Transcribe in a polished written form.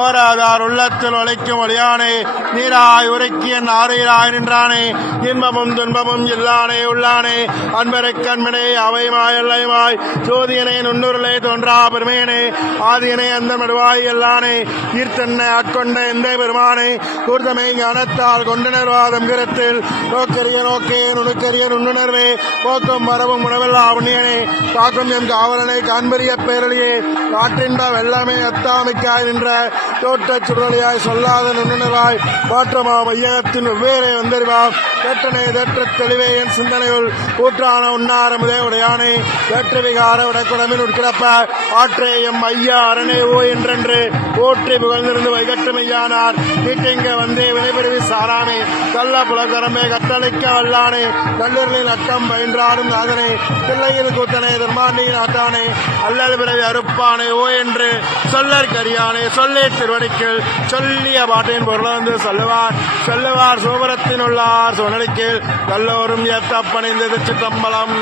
ஓராதார் உள்ளத்தில் ஒழிக்கும் ஒளியானே நீராய் உரைக்கிய நாரையராய் நின்றானே இன்பமும் துன்பமும் இல்லானே உள்ளானே அன்பருக்கு அன்பினை அவைமாய் எல்லைமாய் ஜோதியனே நுண்ணுருளே தோன்றா பெருமையனே ஆதியனே அந்த மடுவாய் எல்லானே ஈர்த்தன்னை ஆட்கொண்ட எந்த பெருமானே கூர்த்தமை ஞானத்தால் கொண்டனர்வாதம் கருத்தில் நோக்கரிய நோக்கே நுணுக்கரிய நுண்ணுணர்வே போக்கும் வரவும் உணவல்லா உண்ணியனே காக்கும் எம் காவலனை காண்பரிய பேரழியே காற்றின்ப வெள்ளமே அத்தாமிக்காய் நின்ற தோட்டச் சுடலியாய் சொல்லாத நுண்ணுணர்வாய் பாற்றமா மையகத்தின் வெவ்வேறே வந்தறிவாம் கேட்டனை தேற்ற தெளிவே என் சிந்தனையுள் கூற்றான உண்ணாரமுதே உடையானே வேற்று விகார உடக்குடமின் உட்கிடப்ப ஆற்றே எம் ஐயா அரணே ஓ என்றென்று போற்றி புகழ்ந்திருந்து வைகட்டு மையானார் வீட்டிங்க வந்தே வினைபெருவி சாராமே கள்ள புலகரமே கட்டளைக்க வல்லானே கல்லூரில் அக்கம் பயின்றாடும் நாதனே பிள்ளையில் கூத்தனை தர்மாண்டி நாட்டானே அல்லது பிறவி அறுப்பானே ஓ என்று சொல்லற் கரியானே சொல்லே திருவடிக்கில் சொல்லிய பாட்டின் பொருளந்து சொல்லுவார் சோபரத்தின் உள்ளார் சொன்னடிக்கில் கல்லோரும் ஏத்தப்பணிந்து சிற்றம்பலம்.